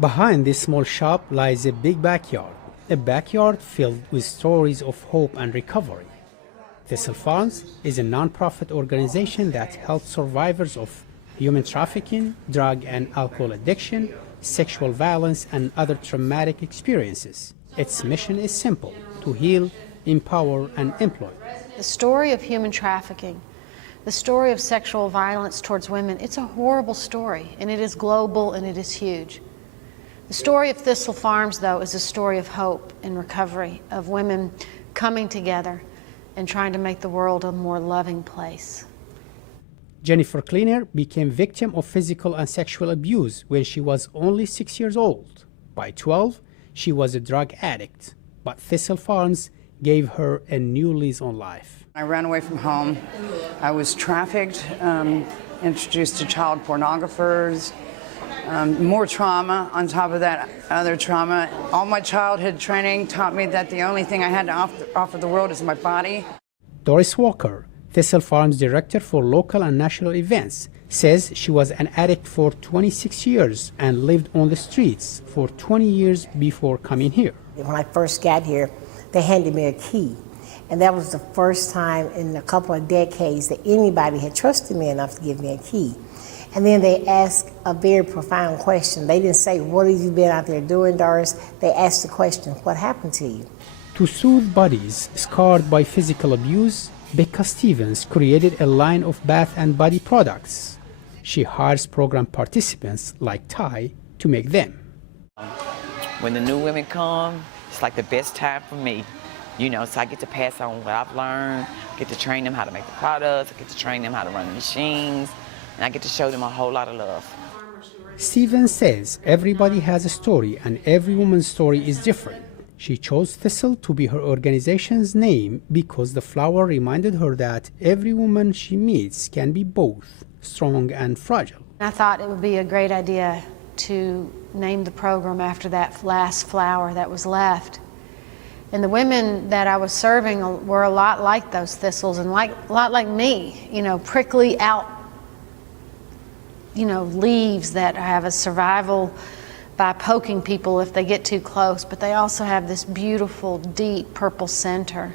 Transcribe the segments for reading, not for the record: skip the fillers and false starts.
Behind this small shop lies a big backyard, a backyard filled with stories of hope and recovery. Thistle Farms is a non-profit organization that helps survivors of human trafficking, drug and alcohol addiction, sexual violence, and other traumatic experiences. Its mission is simple: to heal, empower, and employ. The story of human trafficking, the story of sexual violence towards women, it's a horrible story, and it is global and it is huge. The story of Thistle Farms, though, is a story of hope and recovery, of women coming together and trying to make the world a more loving place. Jennifer Cleaner became victim of physical and sexual abuse when she was only 6 years old. By 12, she was a drug addict, but Thistle Farms gave her a new lease on life. I ran away from home. I was trafficked, introduced to child pornographers, more trauma on top of that other trauma. All my childhood training taught me that the only thing I had to offer the world is my body. Doris Walker, Thistle Farms director for local and national events, says she was an addict for 26 years and lived on the streets for 20 years before coming here. When I first got here, they handed me a key. And that was the first time in a couple of decades that anybody had trusted me enough to give me a key. And then they asked a very profound question. They didn't say, "What have you been out there doing, Doris?" They asked the question, "What happened to you?" To soothe bodies scarred by physical abuse, Becca Stevens created a line of bath and body products. She hires program participants like Ty to make them. When the new women come, it's like the best time for me. So I get to pass on what I've learned, get to train them how to make the products, I get to train them how to run the machines, and I get to show them a whole lot of love. Stevens says everybody has a story and every woman's story is different. She chose Thistle to be her organization's name because the flower reminded her that every woman she meets can be both strong and fragile. I thought it would be a great idea to name the program after that last flower that was left. And the women that I was serving were a lot like those thistles and a lot like me, prickly out, leaves that have a survival by poking people if they get too close, but they also have this beautiful, deep purple center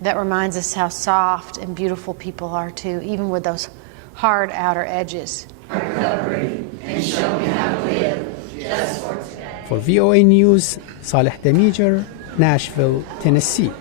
that reminds us how soft and beautiful people are too, even with those hard outer edges. Recovery and show me how to live just for today. For VOA News, Saleh Damijer, Nashville, Tennessee.